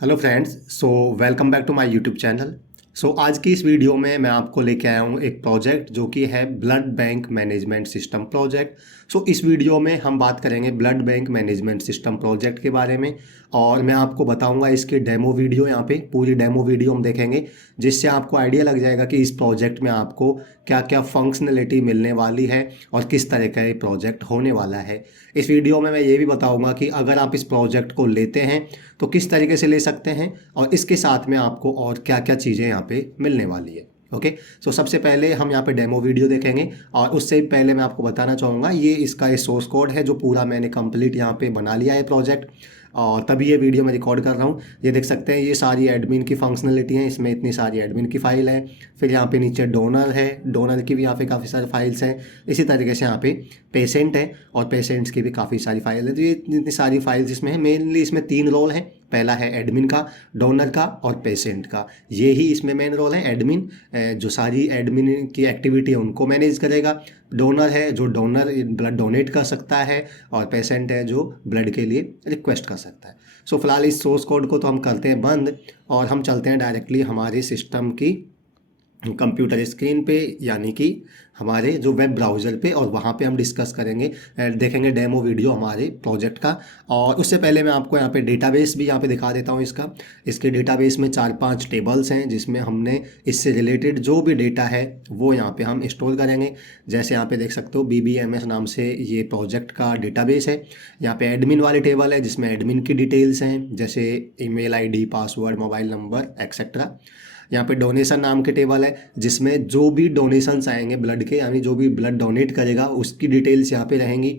Hello friends, welcome back to my YouTube channel. आज की इस वीडियो में मैं आपको लेके आया हूँ एक प्रोजेक्ट जो कि है blood bank management system project. इस वीडियो में हम बात करेंगे blood bank management system project के बारे में और मैं आपको बताऊंगा इसकी डेमो वीडियो। यहाँ पे पूरी डेमो वीडियो हम देखेंगे जिससे आपको आइडिया लग जाएगा कि इस प्रोजेक्ट में आपको क्या क्या फंक्शनलिटी मिलने वाली है और किस तरह का ये प्रोजेक्ट होने वाला है। इस वीडियो में मैं ये भी बताऊंगा कि अगर आप इस प्रोजेक्ट को लेते हैं तो किस तरीके से ले सकते हैं और इसके साथ में आपको और क्या क्या चीज़ें यहाँ पे मिलने वाली है। ओके, सबसे पहले हम यहाँ पे डेमो वीडियो देखेंगे और उससे पहले मैं आपको बताना चाहूँगा ये इसका सोर्स कोड है जो पूरा मैंने कंप्लीट यहाँ पे बना लिया है प्रोजेक्ट, और तभी ये वीडियो मैं रिकॉर्ड कर रहा हूँ। ये देख सकते हैं ये सारी एडमिन की फंक्शनलिटी है, इसमें इतनी सारी एडमिन की फाइल है। फिर यहाँ पे नीचे डोनर है, डोनर की भी यहाँ पे काफ़ी सारी फाइल्स हैं। इसी तरीके से यहाँ पे पेशेंट है और पेशेंट्स की भी काफ़ी सारी फाइल है। तो ये इतनी सारी फाइल्स इसमें है। मेनली इसमें 3 रोल हैं, पहला है एडमिन का, डोनर का और पेशेंट का। ये ही इसमें मेन रोल है। एडमिन जो सारी एडमिन की एक्टिविटी है उनको मैनेज करेगा, डोनर है जो डोनर ब्लड डोनेट कर सकता है, और पेशेंट है जो ब्लड के लिए रिक्वेस्ट कर सकता है। फिलहाल इस सोर्स कोड को तो हम करते हैं बंद और हम चलते हैं डायरेक्टली हमारे सिस्टम की कंप्यूटर स्क्रीन पे, यानी कि हमारे जो वेब ब्राउज़र पे, और वहाँ पे हम डिस्कस करेंगे, देखेंगे डेमो वीडियो हमारे प्रोजेक्ट का। और उससे पहले मैं आपको यहाँ पे डेटाबेस भी यहाँ पे दिखा देता हूँ इसका। इसके डेटाबेस में 4-5 टेबल्स हैं जिसमें हमने इससे रिलेटेड जो भी डेटा है वो यहाँ पे हम स्टोर करेंगे। जैसे यहाँ पे देख सकते हो BBMS नाम से ये प्रोजेक्ट का डेटाबेस है। यहाँ पे एडमिन वाली टेबल है जिसमें एडमिन की डिटेल्स हैं, जैसे email ID, password, mobile number etcetera. यहाँ पे डोनेशन नाम के टेबल है जिसमें जो भी डोनेशंस आएंगे ब्लड के, यानी जो भी ब्लड डोनेट करेगा उसकी डिटेल्स यहाँ पे रहेंगी।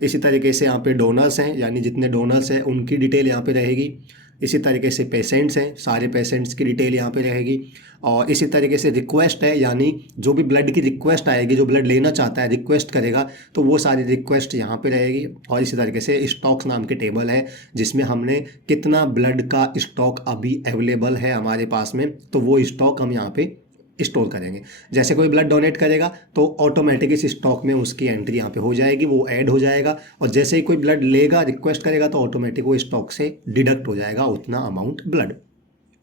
इसी तरीके से यहाँ पे डोनर्स हैं, यानी जितने डोनर्स हैं उनकी डिटेल यहाँ पे रहेगी। इसी तरीके से पेशेंट्स हैं, सारे पेशेंट्स की डिटेल यहाँ पे रहेगी। और इसी तरीके से रिक्वेस्ट है, यानी जो भी ब्लड की रिक्वेस्ट आएगी, जो ब्लड लेना चाहता है रिक्वेस्ट करेगा तो वो सारी रिक्वेस्ट यहाँ पे रहेगी। और इसी तरीके से स्टॉक्स नाम की टेबल है जिसमें हमने कितना ब्लड का स्टॉक अभी अवेलेबल है हमारे पास में, तो वो स्टॉक हम यहाँ पे स्टोर करेंगे। जैसे कोई ब्लड डोनेट करेगा तो ऑटोमेटिक इस स्टॉक में उसकी एंट्री यहाँ पे हो जाएगी, वो ऐड हो जाएगा। और जैसे ही कोई ब्लड लेगा, रिक्वेस्ट करेगा, तो ऑटोमेटिक वो स्टॉक से डिडक्ट हो जाएगा उतना अमाउंट ब्लड।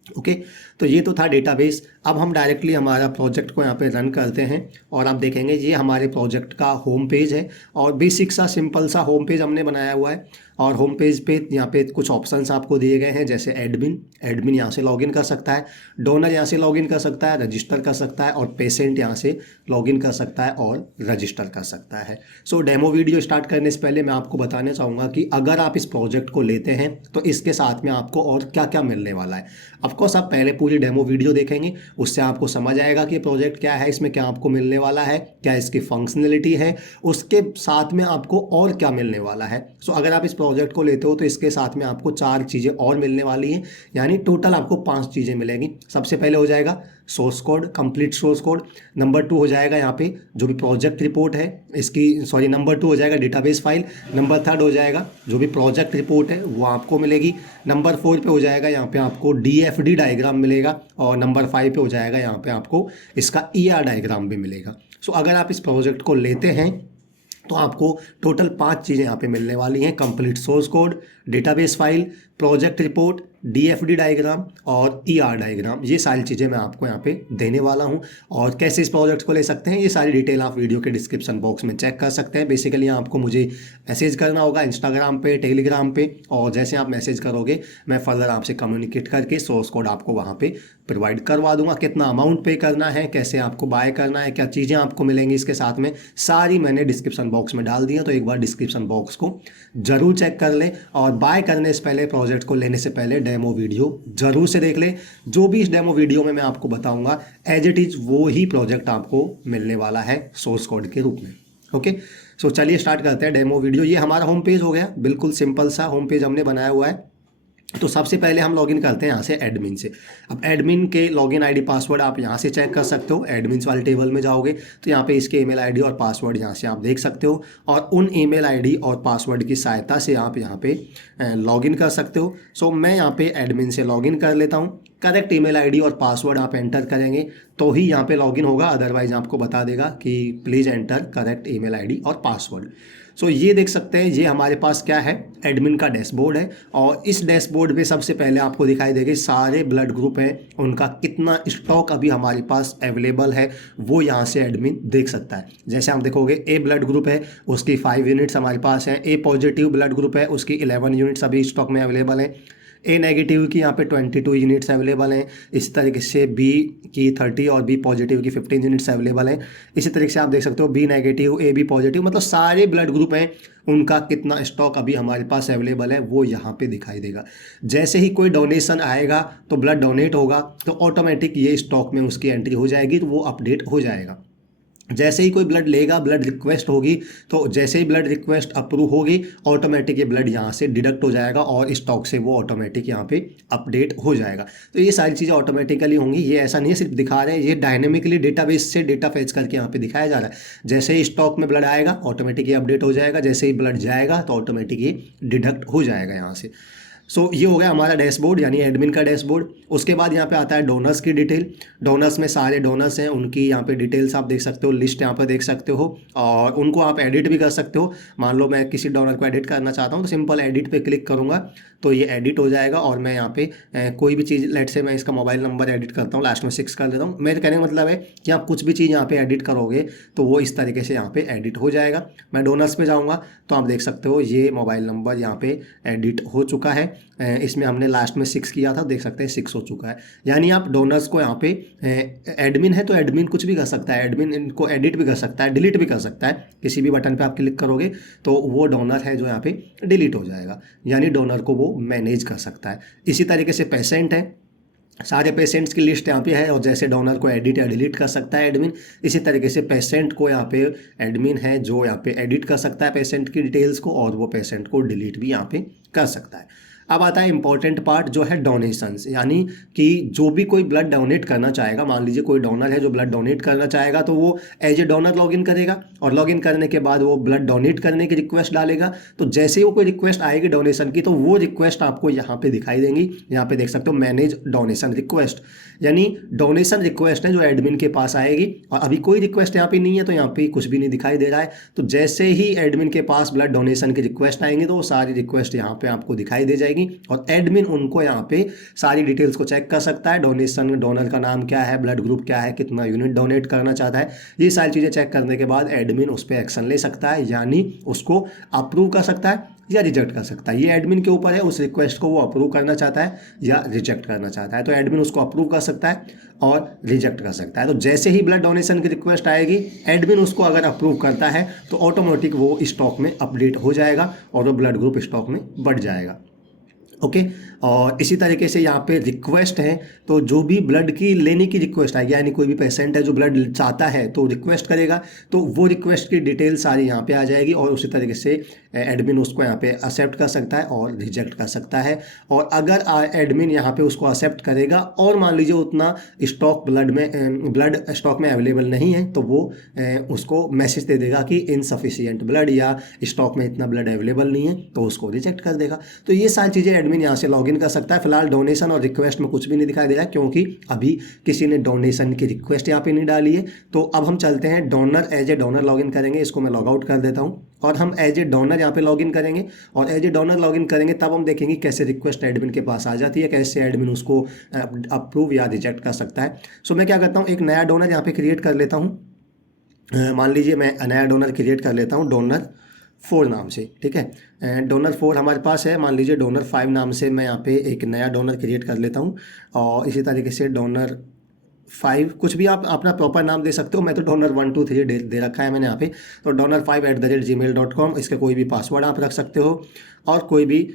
ओके, तो ये तो था डेटाबेस। अब हम डायरेक्टली हमारा प्रोजेक्ट को यहाँ पे रन करते हैं और आप देखेंगे ये हमारे प्रोजेक्ट का होम पेज है। और बेसिक सा सिंपल सा होम पेज हमने बनाया हुआ है। और होम पेज पे यहाँ पे कुछ ऑप्शंस आपको दिए गए हैं, जैसे एडमिन यहाँ से लॉगिन कर सकता है, डोनर यहाँ से लॉगिन कर सकता है, रजिस्टर कर सकता है, और पेशेंट यहाँ से लॉगिन कर सकता है और रजिस्टर कर सकता है। डेमो वीडियो स्टार्ट करने से पहले मैं आपको बताना चाहूँगा कि अगर आप इस प्रोजेक्ट को लेते हैं तो इसके साथ में आपको और क्या क्या मिलने वाला है। ऑफकोर्स आप पहले पूरी डेमो वीडियो देखेंगे, उससे आपको समझ आएगा कि प्रोजेक्ट क्या है, इसमें क्या आपको मिलने वाला है, क्या इसकी फंक्शनलिटी है, उसके साथ में आपको और क्या मिलने वाला है। अगर आप इस प्रोजेक्ट को लेते हो तो इसके साथ में आपको 4 चीज़ें और मिलने वाली हैं, यानी टोटल आपको 5 चीज़ें मिलेंगी। सबसे पहले हो जाएगा source code, complete source code. Number 2 हो जाएगा यहाँ पे जो भी प्रोजेक्ट रिपोर्ट है इसकी, नंबर 2 हो जाएगा डेटाबेस फाइल। नंबर 3 हो जाएगा जो भी प्रोजेक्ट रिपोर्ट है वो आपको मिलेगी। नंबर 4 पे हो जाएगा यहाँ पे आपको DFD डायग्राम मिलेगा। और नंबर 5 पे हो जाएगा यहाँ पे आपको इसका ER डायग्राम भी मिलेगा। अगर आप इस प्रोजेक्ट को लेते हैं तो आपको टोटल 5 चीज़ें यहाँ पे मिलने वाली हैं: complete source code, database file, project report, DFD diagram और ER डायग्राम। ये सारी चीज़ें मैं आपको यहाँ पे देने वाला हूँ। और कैसे इस प्रोजेक्ट को ले सकते हैं ये सारी डिटेल आप वीडियो के डिस्क्रिप्शन बॉक्स में चेक कर सकते हैं। बेसिकली यहाँ आपको मुझे मैसेज करना होगा इंस्टाग्राम पे, टेलीग्राम पे, और जैसे आप मैसेज करोगे मैं फर्दर आपसे कम्युनिकेट करके सोर्स कोड आपको वहाँ पे प्रोवाइड करवा दूंगा। कितना अमाउंट पे करना है, कैसे आपको बाय करना है, क्या चीज़ें आपको मिलेंगी इसके साथ में, सारी मैंने डिस्क्रिप्शन बॉक्स में डाल दी है। तो एक बार डिस्क्रिप्शन बॉक्स को जरूर चेक कर लें और बाय करने से पहले, प्रोजेक्ट को लेने से पहले डेमो वीडियो जरूर से देख लें। जो भी इस डेमो वीडियो में मैं आपको बताऊंगा एज इट इज़ वो ही प्रोजेक्ट आपको मिलने वाला है सोर्स कोड के रूप में। ओके, चलिए स्टार्ट करते हैं डेमो वीडियो। ये हमारा होम पेज हो गया, बिल्कुल सिंपल सा होम पेज हमने बनाया हुआ है। तो सबसे पहले हम लॉगिन करते हैं यहाँ से एडमिन से। अब एडमिन के लॉगिन ID पासवर्ड आप यहाँ से चेक कर सकते हो। एडमिन्स वाले टेबल में जाओगे तो यहाँ पे इसके ईमेल ID और पासवर्ड यहाँ से आप देख सकते हो, और उन ईमेल ID और पासवर्ड की सहायता से आप यहाँ पे लॉगिन कर सकते हो। मैं यहाँ पे एडमिन से लॉगिन कर लेता हूँ। करेक्ट ईमेल ID और पासवर्ड आप एंटर करेंगे तो ही यहाँ पे लॉगिन होगा, अदरवाइज आपको बता देगा कि please enter correct email ID और पासवर्ड। सो ये देख सकते हैं, ये हमारे पास क्या है, एडमिन का डैशबोर्ड है। और इस डैशबोर्ड पे सबसे पहले आपको दिखाई देगा सारे ब्लड ग्रुप हैं, उनका कितना स्टॉक अभी हमारे पास अवेलेबल है वो यहाँ से एडमिन देख सकता है। जैसे आप देखोगे ए ब्लड ग्रुप है, उसकी 5 यूनिट्स हमारे पास हैं। ए पॉजिटिव ब्लड ग्रुप है, उसकी 11 यूनिट्स अभी स्टॉक में अवेलेबल हैं। ए नेगेटिव की यहाँ पे 22 यूनिट्स अवेलेबल हैं। इस तरीके से बी की 30 और बी पॉजिटिव की 15 यूनिट्स अवेलेबल हैं। इसी तरीके से आप देख सकते हो B negative, A B positive, मतलब सारे ब्लड ग्रुप हैं, उनका कितना स्टॉक अभी हमारे पास अवेलेबल है वो यहाँ पे दिखाई देगा। जैसे ही कोई डोनेशन आएगा तो ब्लड डोनेट होगा तो ऑटोमेटिक ये स्टॉक में उसकी एंट्री हो जाएगी, तो वो अपडेट हो जाएगा। जैसे ही कोई ब्लड लेगा, ब्लड रिक्वेस्ट होगी, तो जैसे ही ब्लड रिक्वेस्ट अप्रूव होगी ऑटोमेटिक ये ब्लड यहाँ से डिडक्ट हो जाएगा और स्टॉक से वो ऑटोमेटिक यहाँ पे अपडेट हो जाएगा। तो ये सारी चीज़ें ऑटोमेटिकली होंगी। ये ऐसा नहीं है सिर्फ दिखा रहे हैं, ये डायनेमिकली डेटाबेस से डेटा फेच करके यहाँ पे दिखाया जा रहा है। जैसे ही स्टॉक में ब्लड आएगा ऑटोमेटिक ये अपडेट हो जाएगा, जैसे ही ब्लड जाएगा तो ऑटोमेटिक ये डिडक्ट हो जाएगा यहाँ से। सो ये हो गया हमारा डैशबोर्ड, यानी एडमिन का डैशबोर्ड। उसके बाद यहाँ पे आता है डोनर्स की डिटेल। डोनर्स में सारे डोनर्स हैं, उनकी यहाँ पे डिटेल्स आप देख सकते हो, लिस्ट यहाँ पे देख सकते हो, और उनको आप एडिट भी कर सकते हो। मान लो मैं किसी डोनर को एडिट करना चाहता हूँ तो सिंपल एडिट पे क्लिक करूँगा तो ये एडिट हो जाएगा, और मैं यहाँ पे कोई भी चीज़, लेट से मैं इसका मोबाइल नंबर एडिट करता हूँ, लास्ट में 6 कर देता हूँ। मेरे कहने का मतलब है कि आप कुछ भी चीज़ यहाँ पे एडिट करोगे तो वो इस तरीके से यहाँ पे एडिट हो जाएगा। मैं डोनर्स पे जाऊँगा तो आप देख सकते हो ये मोबाइल नंबर यहाँ पे एडिट हो चुका है। इसमें हमने लास्ट में 6 किया था, देख सकते हैं 6 हो चुका है। यानी आप डोनर्स को यहाँ पे, एडमिन है तो एडमिन कुछ भी कर सकता है, एडमिन इनको एडिट भी कर सकता है, डिलीट भी कर सकता है। किसी भी बटन पे आप क्लिक करोगे तो वो डोनर है जो यहाँ पे डिलीट हो जाएगा, यानी डोनर को वो मैनेज कर सकता है। इसी तरीके से पेशेंट है, सारे पेशेंट्स की लिस्ट यहाँ पे है, और जैसे डोनर को एडिट या डिलीट कर सकता है एडमिन, इसी तरीके से पेशेंट को यहाँ पे एडमिन है जो यहाँ पे एडिट कर सकता है पेशेंट की डिटेल्स को, और वो पेशेंट को डिलीट भी यहाँ पे कर सकता है। अब आता है इंपॉर्टेंट पार्ट जो है डोनेशंस, यानी कि जो भी कोई ब्लड डोनेट करना चाहेगा, मान लीजिए कोई डोनर है जो ब्लड डोनेट करना चाहेगा तो वो एज ए डोनर लॉगिन करेगा, और लॉगिन करने के बाद वो ब्लड डोनेट करने की रिक्वेस्ट डालेगा। तो जैसे ही वो कोई रिक्वेस्ट आएगी डोनेशन की तो वो रिक्वेस्ट आपको यहाँ पे दिखाई देंगी। यहाँ पे देख सकते हो मैनेज डोनेशन रिक्वेस्ट, यानी डोनेशन रिक्वेस्ट है जो एडमिन के पास आएगी, और अभी कोई रिक्वेस्ट यहाँ पे नहीं है तो यहाँ पे कुछ भी नहीं दिखाई दे रहा है। तो जैसे ही एडमिन के पास ब्लड डोनेशन की रिक्वेस्ट आएंगे तो वो सारी रिक्वेस्ट यहाँ पे आपको दिखाई दे जाएगी, और एडमिन उनको यहाँ पे सारी डिटेल्स को चेक कर सकता है। डोनेशन, डोनर का नाम क्या है, ब्लड ग्रुप क्या है, कितना यूनिट डोनेट करना चाहता है, ये सारी चीज़ें चेक करने के बाद एडमिन उस पर एक्शन ले सकता है, यानी उसको अप्रूव कर सकता है या रिजेक्ट कर सकता है। ये एडमिन के ऊपर है, उस रिक्वेस्ट को वो अप्रूव करना चाहता है या रिजेक्ट करना चाहता है। तो एडमिन उसको अप्रूव कर सकता है और रिजेक्ट कर सकता है। तो जैसे ही ब्लड डोनेशन की रिक्वेस्ट आएगी, एडमिन उसको अगर अप्रूव करता है तो ऑटोमेटिक वो स्टॉक में अपडेट हो जाएगा और वो ब्लड ग्रुप स्टॉक में बढ़ जाएगा। ओके और इसी तरीके से यहाँ पे रिक्वेस्ट है, तो जो भी ब्लड की लेने की रिक्वेस्ट आएगी, यानी कोई भी पेशेंट है जो ब्लड चाहता है तो रिक्वेस्ट करेगा, तो वो रिक्वेस्ट की डिटेल सारी यहाँ पे आ जाएगी, और उसी तरीके से एडमिन उसको यहाँ पे एक्सेप्ट कर सकता है और रिजेक्ट कर सकता है। और अगर एडमिन यहाँ पे उसको एक्सेप्ट करेगा और मान लीजिए उतना स्टॉक ब्लड स्टॉक में अवेलेबल नहीं है, तो वो उसको मैसेज दे देगा कि इनसफिशियंट ब्लड, या स्टॉक में इतना ब्लड अवेलेबल नहीं है, तो उसको रिजेक्ट कर देगा। तो ये सारी चीज़ें एडमिन यहाँ से लॉगिन कर सकता है। फिलहाल डोनेशन और रिक्वेस्ट में कुछ भी नहीं दिखाई दे रहा है, क्योंकि अभी किसी ने डोनेशन की रिक्वेस्ट यहाँ पे नहीं डाली है। तो अब हम चलते हैं donor, as a donor login करेंगे। इसको मैं लॉग आउट कर देता हूँ और हम एज ए डोनर यहाँ पे लॉगिन करेंगे, और एज ए डोनर लॉगिन करेंगे तब हम देखेंगे कैसे रिक्वेस्ट एडमिन के पास आ जाती है, कैसे एडमिन उसको अप्रूव या रिजेक्ट कर सकता है। सो मैं क्या करता हूँ, एक नया डोनर यहाँ पे क्रिएट कर लेता हूँ। मान लीजिए मैं नया डोनर क्रिएट कर लेता हूँ डोनर 4 नाम से, ठीक है। डोनर 4 हमारे पास है, मान लीजिए डोनर 5 नाम से मैं यहाँ पे एक नया डोनर क्रिएट कर लेता हूँ, और इसी तरीके से डोनर 5, कुछ भी आप अपना प्रॉपर नाम दे सकते हो। मैं तो डोनर 1 2 3 दे रखा है मैंने यहाँ पे, तो donor5@gmail.com, इसके कोई भी पासवर्ड आप रख सकते हो, और कोई भी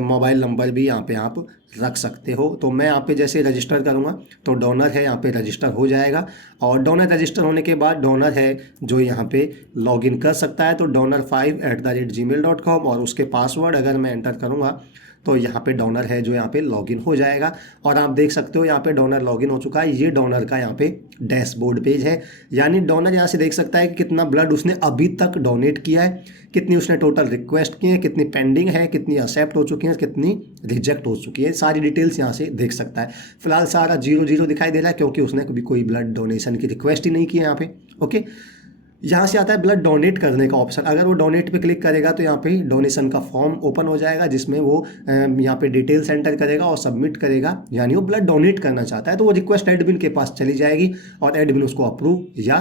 मोबाइल नंबर भी यहाँ पे आप रख सकते हो। तो मैं यहाँ पे जैसे रजिस्टर करूँगा तो डोनर है यहाँ पे रजिस्टर हो जाएगा, और डोनर रजिस्टर होने के बाद डोनर है जो यहाँ पे लॉगिन कर सकता है, तो donor5@gmail.com, और उसके पासवर्ड अगर मैं एंटर करूँगा तो यहाँ पे डोनर है जो यहाँ पे लॉगिन हो जाएगा। और आप देख सकते हो यहाँ पे डोनर लॉगिन हो चुका है। ये डोनर का यहाँ पे डैशबोर्ड पेज है, यानी डोनर यहाँ से देख सकता है कि कितना ब्लड उसने अभी तक डोनेट किया है, कितनी उसने टोटल रिक्वेस्ट की है, कितनी पेंडिंग है, कितनी एक्सेप्ट हो चुकी है, कितनी रिजेक्ट हो चुकी है, सारी डिटेल्स यहाँ से देख सकता है। फिलहाल सारा 0 0 दिखाई दे रहा है, क्योंकि उसने कभी कोई ब्लड डोनेशन की रिक्वेस्ट ही नहीं की है यहाँ पे। ओके, यहाँ से आता है ब्लड डोनेट करने का ऑप्शन। अगर वो डोनेट पे क्लिक करेगा तो यहाँ पे डोनेशन का फॉर्म ओपन हो जाएगा, जिसमें वो यहाँ पे डिटेल्स एंटर करेगा और सबमिट करेगा, यानी वो ब्लड डोनेट करना चाहता है। तो वो रिक्वेस्ट एडमिन के पास चली जाएगी और एडमिन उसको अप्रूव या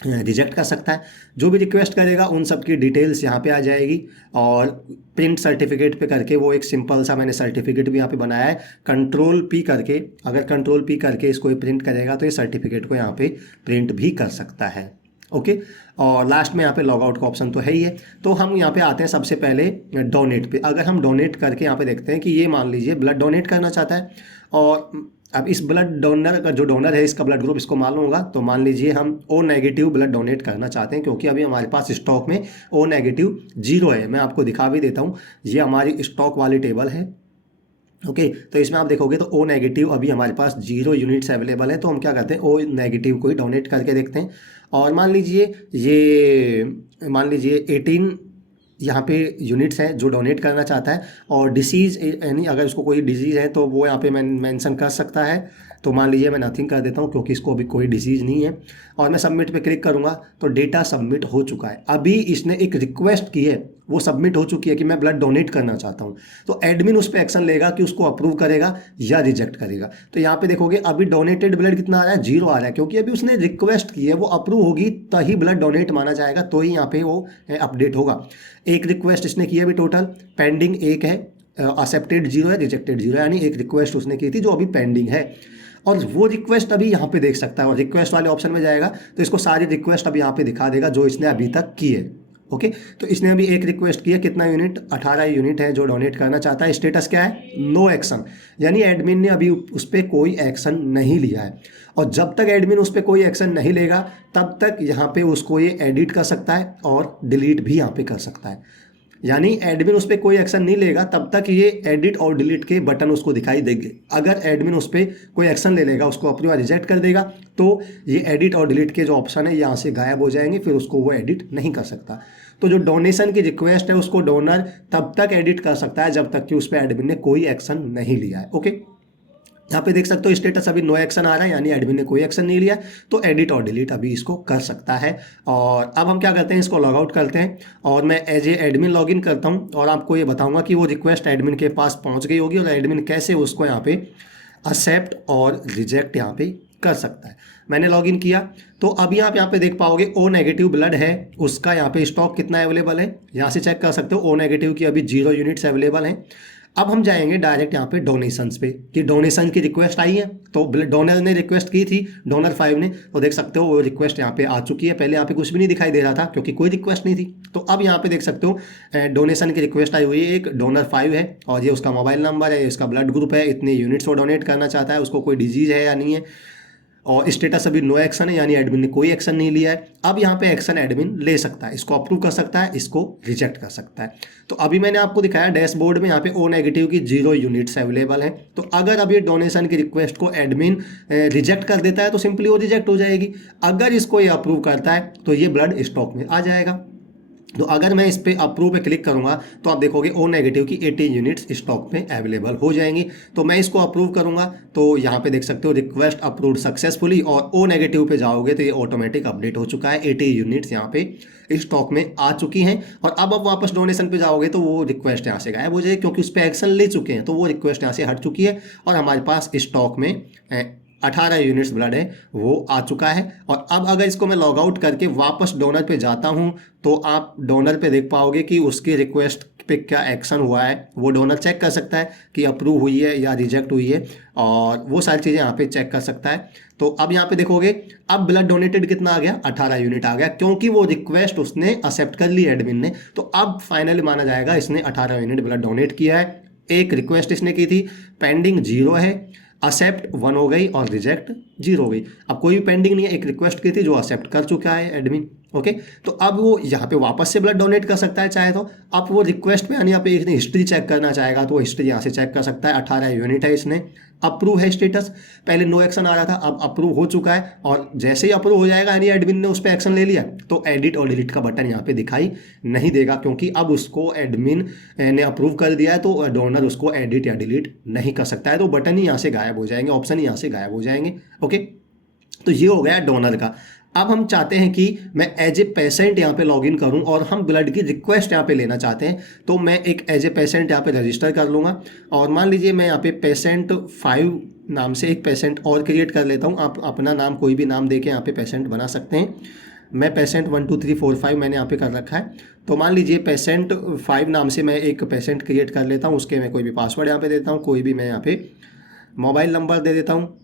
रिजेक्ट कर सकता है। जो भी रिक्वेस्ट करेगा उन सब की डिटेल्स यहाँ पे आ जाएगी और प्रिंट सर्टिफिकेट पे करके वो एक सिंपल सा मैंने सर्टिफिकेट भी यहाँ पे बनाया है, कंट्रोल पी करके। अगर कंट्रोल पी करके इसको ये प्रिंट करेगा तो ये सर्टिफिकेट को यहाँ पे प्रिंट भी कर सकता है। ओके, और लास्ट में यहाँ पे लॉग आउट का ऑप्शन तो है ही है। तो हम यहाँ पे आते हैं सबसे पहले डोनेट पे। अगर हम डोनेट करके यहाँ पे देखते हैं कि ये मान लीजिए ब्लड डोनेट करना चाहता है, और अब इस ब्लड डोनर का जो डोनर है इसका ब्लड ग्रुप इसको मालूम होगा। तो मान लीजिए हम ओ नेगेटिव ब्लड डोनेट करना चाहते हैं, क्योंकि अभी हमारे पास स्टॉक में ओ नेगेटिव 0 है। मैं आपको दिखा भी देता हूँ, ये हमारी स्टॉक वाली टेबल है। ओके, तो इसमें आप देखोगे तो ओ नेगेटिव अभी हमारे पास 0 यूनिट्स अवेलेबल है। तो हम क्या करते हैं, ओ नेगेटिव को ही डोनेट करके देखते हैं। और मान लीजिए 18 यहाँ पे यूनिट्स हैं जो डोनेट करना चाहता है, और डिसीज़ यानी अगर उसको कोई डिजीज़ है तो वो यहाँ पे मेंशन कर सकता है। तो मान लीजिए मैं नथिंग कर देता हूँ क्योंकि इसको अभी कोई डिसीज़ नहीं है, और मैं सबमिट पे क्लिक करूँगा तो डेटा सबमिट हो चुका है। अभी इसने एक रिक्वेस्ट की है, वो सबमिट हो चुकी है कि मैं ब्लड डोनेट करना चाहता हूँ। तो एडमिन उस पर एक्शन लेगा कि उसको अप्रूव करेगा या रिजेक्ट करेगा। तो यहाँ पे देखोगे अभी डोनेटेड ब्लड कितना आ रहा है, 0 आ रहा है, क्योंकि अभी उसने रिक्वेस्ट की है। वो अप्रूव होगी तभी ब्लड डोनेट माना जाएगा, तो ही यहाँ पे वो अपडेट होगा। एक रिक्वेस्ट इसने की है अभी टोटल, पेंडिंग 1 है, एक्सेप्टेड 0 है, रिजेक्टेड 0 है, यानी एक रिक्वेस्ट उसने की थी जो अभी पेंडिंग है। और वो रिक्वेस्ट अभी यहाँ पे देख सकता है, और रिक्वेस्ट वाले ऑप्शन में जाएगा तो इसको सारी रिक्वेस्ट अभी यहाँ पे दिखा देगा जो इसने अभी तक की है। ओके, तो इसने अभी एक रिक्वेस्ट की है, कितना यूनिट, 18 यूनिट है जो डोनेट करना चाहता है। स्टेटस क्या है, नो एक्शन, यानी एडमिन ने अभी उस पर कोई एक्शन नहीं लिया है। और जब तक एडमिन उस पर कोई एक्शन नहीं लेगा तब तक यहाँ पे उसको ये एडिट कर सकता है और डिलीट भी यहाँ पे कर सकता है। यानी एडमिन उस पर कोई एक्शन नहीं लेगा तब तक ये एडिट और डिलीट के बटन उसको दिखाई देंगे। अगर एडमिन उस पर कोई एक्शन ले लेगा, उसको अप्रूव या रिजेक्ट कर देगा, तो ये एडिट और डिलीट के जो ऑप्शन है यहाँ से गायब हो जाएंगे, फिर उसको वो एडिट नहीं कर सकता। तो जो डोनेशन की रिक्वेस्ट है उसको डोनर तब तक एडिट कर सकता है जब तक कि उस पर एडमिन ने कोई एक्शन नहीं लिया है। ओके, यहाँ पे देख सकते हो स्टेटस अभी नो एक्शन आ रहा है, यानी एडमिन ने कोई एक्शन नहीं लिया, तो एडिट और डिलीट अभी इसको कर सकता है। और अब हम क्या करते हैं, इसको लॉग आउट करते हैं और मैं एज ए एडमिन लॉगिन करता हूँ और आपको ये बताऊंगा कि वो रिक्वेस्ट एडमिन के पास पहुँच गई होगी और एडमिन कैसे उसको यहाँ पे एक्सेप्ट और रिजेक्ट यहाँ पे कर सकता है। मैंने लॉगिन किया तो अभी आप यहाँ पे देख पाओगे ओ नेगेटिव ब्लड है, उसका यहाँ पे स्टॉक कितना अवेलेबल है यहाँ से चेक कर सकते हो। ओ नेगेटिव की अभी 0 यूनिट्स अवेलेबल हैं। अब हम जाएंगे डायरेक्ट यहाँ पे डोनेशंस पे कि डोनेशन की रिक्वेस्ट आई है। तो डोनर ने रिक्वेस्ट की थी, डोनर 5 ने, तो देख सकते हो वो रिक्वेस्ट यहाँ पे आ चुकी है। पहले यहाँ पे कुछ भी नहीं दिखाई दे रहा था क्योंकि कोई रिक्वेस्ट नहीं थी। तो अब यहाँ पे देख सकते हो डोनेशन की रिक्वेस्ट आई हुई है, एक डोनर 5 है और ये उसका मोबाइल नंबर है, इसका ब्लड ग्रुप है, इतने यूनिट्स वो डोनेट करना चाहता है, उसको कोई डिजीज है या नहीं है, और स्टेटस अभी नो एक्शन है, यानी एडमिन ने कोई एक्शन नहीं लिया है। अब यहाँ पे एक्शन एडमिन ले सकता है, इसको अप्रूव कर सकता है, इसको रिजेक्ट कर सकता है। तो अभी मैंने आपको दिखाया डैशबोर्ड में यहाँ पे ओ नेगेटिव की 0 यूनिट्स अवेलेबल हैं। तो अगर अभी डोनेशन की रिक्वेस्ट को एडमिन रिजेक्ट कर देता है तो सिंपली वो रिजेक्ट हो जाएगी। अगर इसको ये अप्रूव करता है तो ये ब्लड स्टॉक में आ जाएगा। तो अगर मैं इस पे अप्रूव पे क्लिक करूंगा तो आप देखोगे ओ नेगेटिव की 18 यूनिट्स स्टॉक में अवेलेबल हो जाएंगी। तो मैं इसको अप्रूव करूंगा तो यहाँ पे देख सकते हो रिक्वेस्ट अप्रूव्ड सक्सेसफुली, और ओ नेगेटिव पे जाओगे तो ये ऑटोमेटिक अपडेट हो चुका है। 80 यूनिट्स यहाँ पे स्टॉक में आ चुकी हैं। और अब वापस डोनेशन पे जाओगे तो वो रिक्वेस्ट यहाँ से गायब हो जाएगी क्योंकि उस पर एक्शन ले चुके हैं, तो वो रिक्वेस्ट यहाँ से हट चुकी है और हमारे पास स्टॉक में 18 यूनिट्स ब्लड है वो आ चुका है। और अब अगर इसको मैं लॉग आउट करके वापस डोनर पे जाता हूं तो आप डोनर पे देख पाओगे कि उसकी रिक्वेस्ट पे क्या एक्शन हुआ है। वो डोनर चेक कर सकता है कि अप्रूव हुई है या रिजेक्ट हुई है, और वो सारी चीज़ें यहाँ पे चेक कर सकता है। तो अब यहाँ पे देखोगे अब ब्लड डोनेटेड कितना आ गया, 18 यूनिट आ गया, क्योंकि वो रिक्वेस्ट उसने एक्सेप्ट कर ली एडमिन ने। तो अब फाइनली माना जाएगा इसने 18 यूनिट ब्लड डोनेट किया है। एक रिक्वेस्ट इसने की थी, पेंडिंग 0 है, एक्सेप्ट 1 हो गई और रिजेक्ट 0 हो गई। अब कोई भी पेंडिंग नहीं है, एक रिक्वेस्ट की थी जो एक्सेप्ट कर चुका है एडमिन। ओके, तो अब वो यहाँ पे वापस से ब्लड डोनेट कर सकता है चाहे तो। अब वो रिक्वेस्ट में यानी यहाँ पे एक हिस्ट्री चेक करना चाहेगा तो हिस्ट्री यहाँ से चेक कर सकता है। 18 यूनिट है, इसने अप्रूव है स्टेटस, पहले नो एक्शन आ रहा था अब अप्रूव हो चुका है। और जैसे ही अप्रूव हो जाएगा यानी एडमिन ने उस पर एक्शन ले लिया तो एडिट और डिलीट का बटन यहाँ पे दिखाई नहीं देगा, क्योंकि अब उसको एडमिन ने अप्रूव कर दिया है तो डोनर उसको एडिट या डिलीट नहीं कर सकता है। तो बटन ही यहाँ से गायब हो जाएंगे, ऑप्शन ही यहाँ से गायब हो जाएंगे। ओके, तो ये हो गया डोनर का। अब हम चाहते हैं कि मैं एज ए पेशेंट यहाँ पे लॉगिन करूँ और हम ब्लड की रिक्वेस्ट यहाँ पे लेना चाहते हैं, तो मैं एक एज ए पेशेंट यहाँ पे रजिस्टर कर लूँगा और मान लीजिए मैं यहाँ पे पेशेंट 5 नाम से एक पेशेंट और क्रिएट कर लेता हूँ। आप अपना नाम कोई भी नाम देके यहाँ पे पेशेंट बना सकते हैं। मैं पेशेंट 1 2 3 4 5 मैंने यहाँ पे कर रखा है। तो मान लीजिए पेशेंट 5 नाम से मैं एक पेशेंट क्रिएट कर लेता हूँ, उसके मैं कोई भी पासवर्ड यहाँ पे देता हूँ, कोई भी मैं यहाँ पे मोबाइल नंबर दे देता हूँ।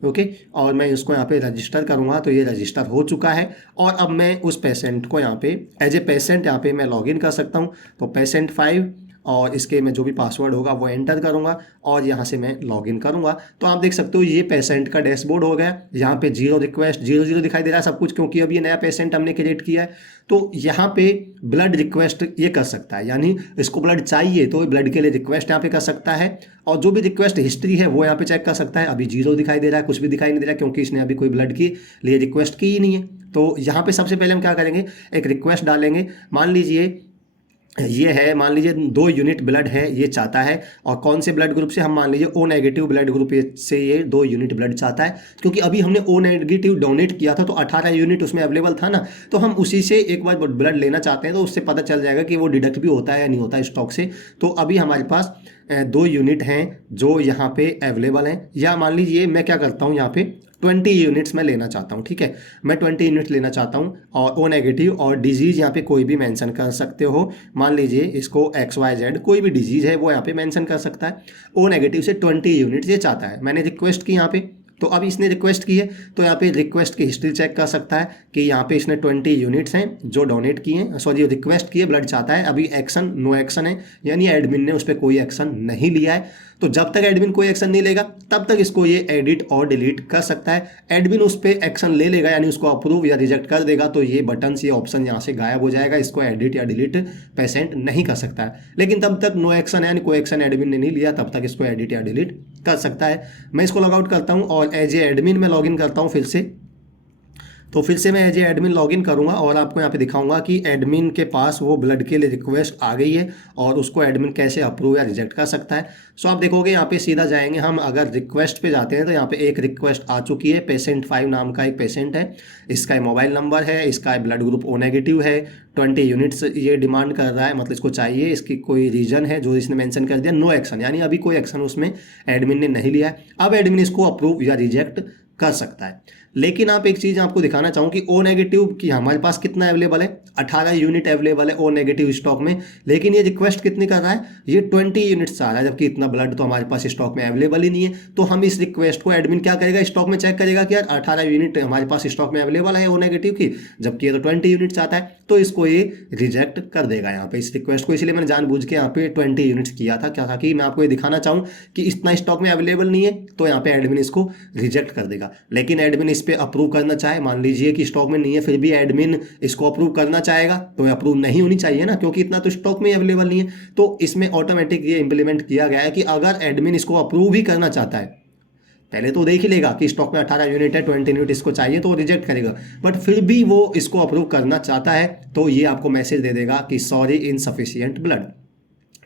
ओके, और मैं इसको यहाँ पे रजिस्टर करूँगा तो ये रजिस्टर हो चुका है। और अब मैं उस पेशेंट को यहाँ पे एज ए पेशेंट यहाँ पे मैं लॉगिन कर सकता हूँ। तो पेशेंट 5 और इसके मैं जो भी पासवर्ड होगा वो एंटर करूँगा और यहाँ से मैं लॉगिन करूँगा। तो आप देख सकते हो ये पेशेंट का डैशबोर्ड हो गया। यहाँ पे 0 रिक्वेस्ट 0 0 दिखाई दे रहा है सब कुछ, क्योंकि अब ये नया पेशेंट हमने क्रिएट किया है। तो यहाँ पे ब्लड रिक्वेस्ट ये कर सकता है, यानी इसको ब्लड चाहिए तो ब्लड के लिए रिक्वेस्ट यहाँ पे कर सकता है और जो भी रिक्वेस्ट हिस्ट्री है वो यहाँ पे चेक कर सकता है। अभी 0 दिखाई दे रहा है, कुछ भी दिखाई नहीं दे रहा क्योंकि इसने अभी कोई ब्लड के लिए रिक्वेस्ट की ही नहीं है। तो यहाँ पे सबसे पहले हम क्या करेंगे, एक रिक्वेस्ट डालेंगे। मान लीजिए ये है, मान लीजिए 2 यूनिट ब्लड है ये चाहता है, और कौन से ब्लड ग्रुप से, हम मान लीजिए ओ नेगेटिव ब्लड ग्रुप से ये 2 यूनिट ब्लड चाहता है, क्योंकि अभी हमने ओ नेगेटिव डोनेट किया था तो 18 यूनिट उसमें अवेलेबल था ना, तो हम उसी से एक बार ब्लड लेना चाहते हैं। तो उससे पता चल जाएगा कि वो डिडक्ट भी होता है या नहीं होता है स्टॉक से। तो अभी हमारे पास 2 यूनिट हैं जो यहाँ पे अवेलेबल हैं, या मान लीजिए मैं क्या करता हूँ यहाँ पे 20 यूनिट्स मैं लेना चाहता हूँ। ठीक है, मैं 20 यूनिट लेना चाहता हूँ और ओ नेगेटिव, और डिजीज़ यहाँ पे कोई भी मेंशन कर सकते हो। मान लीजिए इसको XYZ कोई भी डिजीज़ है वो यहाँ पे मेंशन कर सकता है। ओ नेगेटिव से 20 यूनिट्स ये चाहता है, मैंने रिक्वेस्ट की यहाँ पे। तो अब इसने रिक्वेस्ट की है तो यहाँ पे रिक्वेस्ट की हिस्ट्री चेक कर सकता है कि यहाँ पे इसने 20 यूनिट्स हैं जो डोनेट किए हैं, सॉरी रिक्वेस्ट किए, ब्लड चाहता है। अभी एक्शन नो एक्शन है, यानी एडमिन ने उस पर कोई एक्शन नहीं लिया है। तो जब तक एडमिन कोई एक्शन नहीं लेगा तब तक इसको ये एडिट और डिलीट कर सकता है। एडमिन उस पर एक्शन ले लेगा, यानी उसको अप्रूव या रिजेक्ट कर देगा, तो ये बटन ये ऑप्शन यहाँ से गायब हो जाएगा। इसको एडिट या डिलीट पेशेंट नहीं कर सकता है। लेकिन तब तक नो एक्शन है, यानी कोई एक्शन एडमिन ने नहीं लिया, तब तक इसको एडिट या डिलीट कर सकता है। मैं इसको लॉग आउट करता हूँ और एज ए एडमिन में लॉगिन करता हूँ फिर से। तो फिर से मैं एज ए एडमिन लॉगिन करूंगा और आपको यहाँ पे दिखाऊंगा कि एडमिन के पास वो ब्लड के लिए रिक्वेस्ट आ गई है और उसको एडमिन कैसे अप्रूव या रिजेक्ट कर सकता है। सो आप देखोगे यहाँ पे सीधा जाएंगे हम, अगर रिक्वेस्ट पे जाते हैं तो यहाँ पे एक रिक्वेस्ट आ चुकी है। पेशेंट 5 नाम का एक पेशेंट है, इसका मोबाइल नंबर है, इसका ब्लड ग्रुप ओ नेगेटिव है, 20 यूनिट्स ये डिमांड कर रहा है, मतलब इसको चाहिए। इसकी कोई रीजन है जो इसने मेंशन कर दिया, नो एक्शन, यानी अभी कोई एक्शन उसमें एडमिन ने नहीं लिया है। अब एडमिन इसको अप्रूव या रिजेक्ट कर सकता है। लेकिन आप एक चीज़ आपको दिखाना चाहूँ कि ओ नेगेटिव की हमारे पास कितना अवेलेबल है, 18 यूनिट अवेलेबल है ओ नेगेटिव स्टॉक में। लेकिन ये रिक्वेस्ट कितनी कर रहा है, ये 20 यूनिट्स आ रहा है, जबकि इतना ब्लड तो हमारे पास स्टॉक में अवेलेबल ही नहीं है। तो हम इस रिक्वेस्ट को एडमिन क्या करेगा, स्टॉक में चेक करेगा कि यार 18 यूनिट हमारे पास स्टॉक में अवेलेबल है ओ नेगेटिव की, जबकि ये तो 20 यूनिट्स आता है, तो इसको ये रिजेक्ट कर देगा यहाँ पे इस रिक्वेस्ट को। इसलिए मैंने जानबूझ के यहाँ पे 20 यूनिट्स किया था, क्या था कि मैं आपको ये दिखाना चाहूँ कि इतना स्टॉक में अवेलेबल नहीं है, तो यहाँ पे एडमिन इसको रिजेक्ट कर देगा। लेकिन एडमिन इस पर अप्रूव करना चाहे, मान लीजिए कि स्टॉक में नहीं है, फिर भी एडमिन इसको अप्रूव करना चाहेगा, तो अप्रूव नहीं होनी चाहिए ना, क्योंकि इतना तो स्टॉक में अवेलेबल नहीं है। तो इसमें ऑटोमेटिक ये इंप्लीमेंट किया गया है कि अगर एडमिन इसको अप्रूव भी करना चाहता है, पहले तो देख ही लेगा कि स्टॉक में 18 यूनिट है, 20 यूनिट इसको चाहिए, तो वो रिजेक्ट करेगा। बट फिर भी वो इसको अप्रूव करना चाहता है तो ये आपको मैसेज दे देगा कि सॉरी इनसफिशिएंट ब्लड,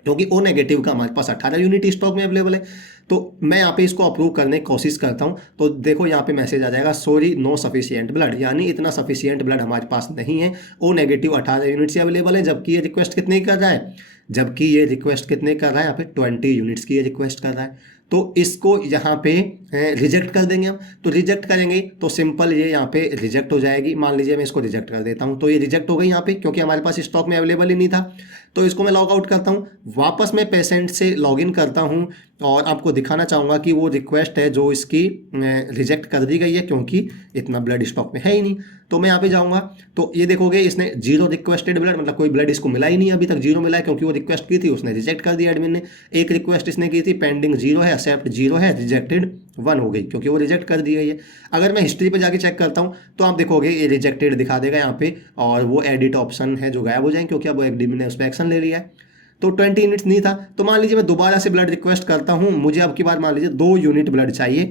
क्योंकि ओ नेगेटिव का हमारे पास 18 यूनिट स्टॉक में अवेलेबल है। तो मैं यहाँ पे इसको अप्रूव करने की कोशिश करता हूँ, तो देखो यहाँ पे मैसेज आ जाएगा सॉरी नो सफिशिएंट ब्लड, यानी इतना सफिशिएंट ब्लड हमारे पास नहीं है। ओ नेगेटिव 18 यूनिट से अवेलेबल है, जबकि ये रिक्वेस्ट कितने कर रहा है, जबकि ये रिक्वेस्ट कितने कर रहा है, यहाँ पे 20 यूनिट्स की ये रिक्वेस्ट कर रहा है। तो इसको यहाँ पे रिजेक्ट कर देंगे हम। तो रिजेक्ट करेंगे तो सिंपल ये यहाँ पे रिजेक्ट हो जाएगी। मान लीजिए मैं इसको रिजेक्ट कर देता हूँ, तो ये रिजेक्ट हो गई यहाँ पे, क्योंकि हमारे पास स्टॉक में अवेलेबल ही नहीं था। तो इसको मैं लॉग आउट करता हूँ, वापस मैं पेशेंट से लॉगिन करता हूँ और आपको दिखाना चाहूँगा कि वो रिक्वेस्ट है जो इसकी रिजेक्ट कर दी गई है, क्योंकि इतना ब्लड स्टॉक में है ही नहीं। तो मैं यहाँ पे जाऊँगा तो ये देखोगे इसने 0 रिक्वेस्टेड ब्लड, मतलब कोई ब्लड इसको मिला ही नहीं, अभी तक 0 मिला है, क्योंकि वो रिक्वेस्ट की थी उसने रिजेक्ट कर दिया एडमिन ने। एक रिक्वेस्ट इसने की थी पेंडिंग 0 है, एक्सेप्ट 0 है, रिजेक्टेड 1 हो गई, क्योंकि वो रिजेक्ट कर दी गई है। अगर मैं हिस्ट्री पे जाके चेक करता हूँ तो आप देखोगे ये रिजेक्टेड दिखा देगा यहाँ पे, और वो एडिट ऑप्शन है जो गायब हो जाएंगे, क्योंकि अब एडमिन ने उस पर एक्शन ले लिया है। तो 20 यूनिट्स नहीं था, तो मान लीजिए मैं दोबारा से ब्लड रिक्वेस्ट करता हूँ, मुझे अब की बार मान लीजिए 2 यूनिट ब्लड चाहिए,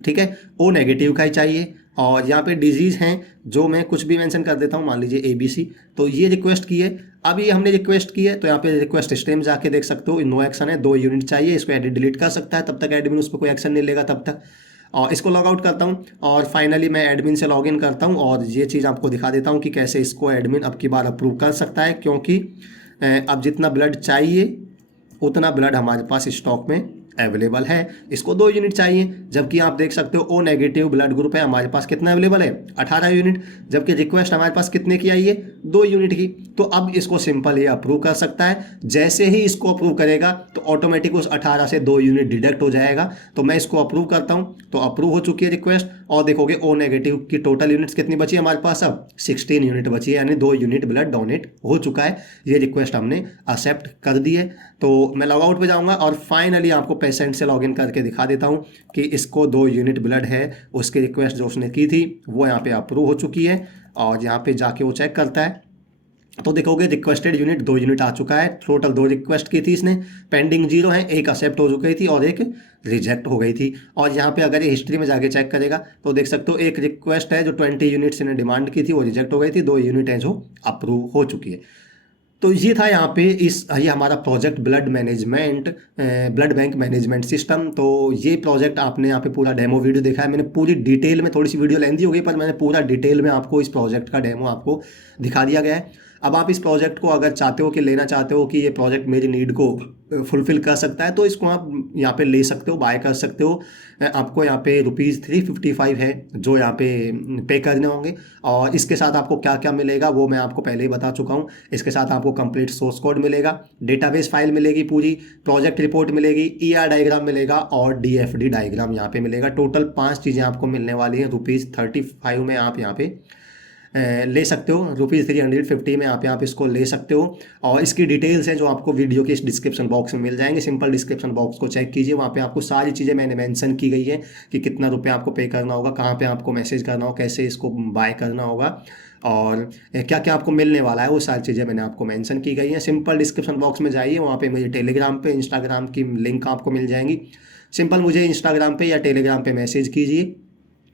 ठीक है, ओ नेगेटिव का ही चाहिए। और यहाँ पे डिजीज़ हैं जो मैं कुछ भी मेंशन कर देता हूँ, मान लीजिए ABC। तो ये रिक्वेस्ट की है, अब ये हमने रिक्वेस्ट की है, तो यहाँ पे रिक्वेस्ट स्ट्रीम जाके देख सकते हो, नो एक्शन है, 2 यूनिट चाहिए, इसको एडिट डिलीट कर सकता है, तब तक एडमिन उस पर कोई एक्शन नहीं लेगा तब तक। और इसको लॉग आउट करता हूँ और फाइनली मैं एडमिन से लॉगिन करता हूँ और ये चीज़ आपको दिखा देता हूँ कि कैसे इसको एडमिन अब की बार अप्रूव कर सकता है, क्योंकि अब जितना ब्लड चाहिए उतना ब्लड हमारे पास स्टॉक में अवेलेबल है। इसको 2 यूनिट चाहिए, जबकि आप देख सकते हो ओ नेगेटिव ब्लड ग्रुप है हमारे पास कितना अवेलेबल है 18 यूनिट, जबकि रिक्वेस्ट हमारे पास कितने की आई है 2 यूनिट की। तो अब इसको सिंपल ये अप्रूव कर सकता है। जैसे ही इसको अप्रूव करेगा तो ऑटोमेटिक उस 18 से 2 यूनिट डिडक्ट हो जाएगा। तो मैं इसको अप्रूव करता हूँ, तो अप्रूव हो चुकी है रिक्वेस्ट और देखोगे ओ नेगेटिव की टोटल यूनिट्स कितनी बची है हमारे पास, अब 16 यूनिट बची है, यानी 2 यूनिट ब्लड डोनेट हो चुका है। ये रिक्वेस्ट हमने एक्सेप्ट कर दी है। तो मैं लॉग आउट पे जाऊंगा और फाइनली आपको पेशेंट से लॉगिन करके दिखा देता हूं कि इसको 2 यूनिट ब्लड है, उसकी रिक्वेस्ट जो उसने की थी वो यहाँ पे अप्रूव हो चुकी है। और यहाँ पे जाके वो चेक करता है तो देखोगे रिक्वेस्टेड यूनिट 2 यूनिट आ चुका है। टोटल 2 रिक्वेस्ट की थी इसने, पेंडिंग 0 है, एक एक्सेप्ट हो चुकी थी और एक रिजेक्ट हो गई थी। और यहाँ पे अगर ये हिस्ट्री में जाके चेक करेगा तो देख सकते हो एक रिक्वेस्ट है जो 20 यूनिट्स ने डिमांड की थी, वो रिजेक्ट हो गई थी, 2 यूनिट है जो अप्रूव हो चुकी है। तो ये था यहाँ पे ये हमारा project blood bank management system. तो ये प्रोजेक्ट आपने यहाँ पे पूरा डेमो वीडियो देखा है, मैंने पूरी डिटेल में, थोड़ी सी वीडियो लेंदी हो गई पर मैंने पूरा डिटेल में आपको इस प्रोजेक्ट का डेमो आपको दिखा दिया गया है। अब आप इस प्रोजेक्ट को अगर चाहते हो कि लेना चाहते हो कि ये प्रोजेक्ट मेरी नीड को फुलफिल कर सकता है, तो इसको आप यहाँ पे ले सकते हो, बाय कर सकते हो। आपको यहाँ पे ₹355 है जो यहाँ पे पे करने होंगे। और इसके साथ आपको क्या क्या मिलेगा वो मैं आपको पहले ही बता चुका हूँ। इसके साथ आपको कंप्लीट सोर्स कोड मिलेगा, डेटाबेस फाइल मिलेगी पूरी, प्रोजेक्ट रिपोर्ट मिलेगी, ER डायग्राम मिलेगा और DFD डायग्राम यहाँ पे मिलेगा। टोटल 5 चीज़ें आपको मिलने वाली हैं। ₹35 में आप यहाँ पे ले सकते हो, ₹350 में आप इसको ले सकते हो। और इसकी डिटेल्स हैं जो आपको वीडियो के इस डिस्क्रिप्शन बॉक्स में मिल जाएंगे। सिंपल डिस्क्रिप्शन बॉक्स को चेक कीजिए, वहाँ पे आपको सारी चीज़ें मैंने मेंशन की गई है कि कितना रुपये आपको पे करना होगा, कहाँ पे आपको मैसेज करना होगा, कैसे इसको बाय करना होगा और क्या क्या आपको मिलने वाला है, वो सारी चीज़ें मैंने आपको मेंशन की गई हैं। सिंपल डिस्क्रिप्शन बॉक्स में जाइए, वहाँ पे मुझे टेलीग्राम पे, इंस्टाग्राम की लिंक आपको मिल जाएंगी। सिंपल मुझे इंस्टाग्राम पे या टेलीग्राम पे मैसेज कीजिए,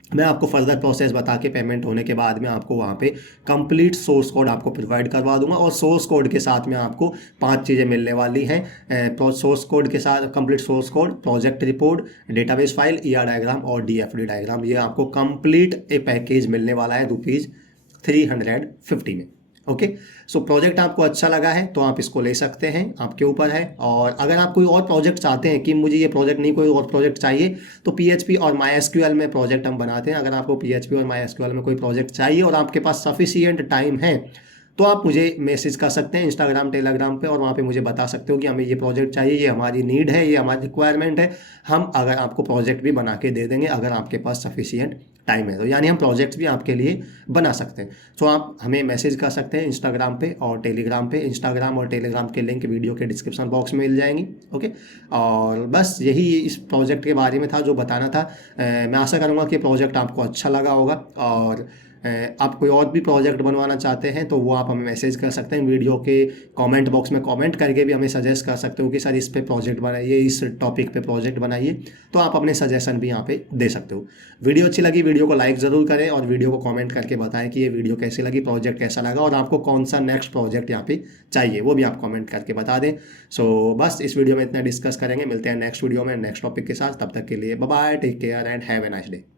मैं आपको फर्दर प्रोसेस बता के पेमेंट होने के बाद में आपको वहाँ पे कंप्लीट सोर्स कोड आपको प्रोवाइड करवा दूंगा। और सोर्स कोड के साथ में आपको 5 चीज़ें मिलने वाली हैं। सोर्स कोड के साथ complete source code, project report, database file, ER diagram और DFD डायग्राम, ये आपको कंप्लीट ए पैकेज मिलने वाला है ₹350 में। ओके, सो प्रोजेक्ट आपको अच्छा लगा है तो आप इसको ले सकते हैं, आपके ऊपर है। और अगर आप कोई और प्रोजेक्ट चाहते हैं कि मुझे ये प्रोजेक्ट नहीं, कोई और प्रोजेक्ट चाहिए, तो PHP और MySQL में प्रोजेक्ट हम बनाते हैं। अगर आपको PHP और MySQL में कोई प्रोजेक्ट चाहिए और आपके पास सफिशिएंट टाइम है तो आप मुझे मैसेज कर सकते हैं इंस्टाग्राम, टेलीग्राम पे, और वहाँ पे मुझे बता सकते हो कि हमें ये प्रोजेक्ट चाहिए, ये हमारी नीड है, ये हमारी रिक्वायरमेंट है। हम अगर आपको प्रोजेक्ट भी बना के दे देंगे अगर आपके पास सफिशिएंट टाइम है तो, यानी हम प्रोजेक्ट्स भी आपके लिए बना सकते हैं। तो आप हमें मैसेज कर सकते हैं इंस्टाग्राम पे और टेलीग्राम पे। इंस्टाग्राम और टेलीग्राम के लिंक वीडियो के डिस्क्रिप्शन बॉक्स में मिल जाएंगी। ओके, और बस यही इस प्रोजेक्ट के बारे में था जो बताना था। मैं आशा करूँगा कि प्रोजेक्ट आपको अच्छा लगा होगा। और आप कोई और भी प्रोजेक्ट बनवाना चाहते हैं तो वो आप हमें मैसेज कर सकते हैं, वीडियो के कमेंट बॉक्स में कमेंट करके भी हमें सजेस्ट कर सकते हो कि सर इस पे प्रोजेक्ट बनाइए, इस टॉपिक पे प्रोजेक्ट बनाइए। तो आप अपने सजेशन भी यहाँ पे दे सकते हो। वीडियो अच्छी लगी वीडियो को लाइक ज़रूर करें और वीडियो को कमेंट करके बताएं कि ये वीडियो कैसी लगी, प्रोजेक्ट कैसा लगा और आपको कौन सा नेक्स्ट प्रोजेक्ट यहाँ पे चाहिए, वो भी आप कमेंट करके बता दें। सो बस इस वीडियो में इतना डिस्कस करेंगे, मिलते हैं नेक्स्ट वीडियो में नेक्स्ट टॉपिक के साथ। तब तक के लिए bye bye, take care and have a nice day.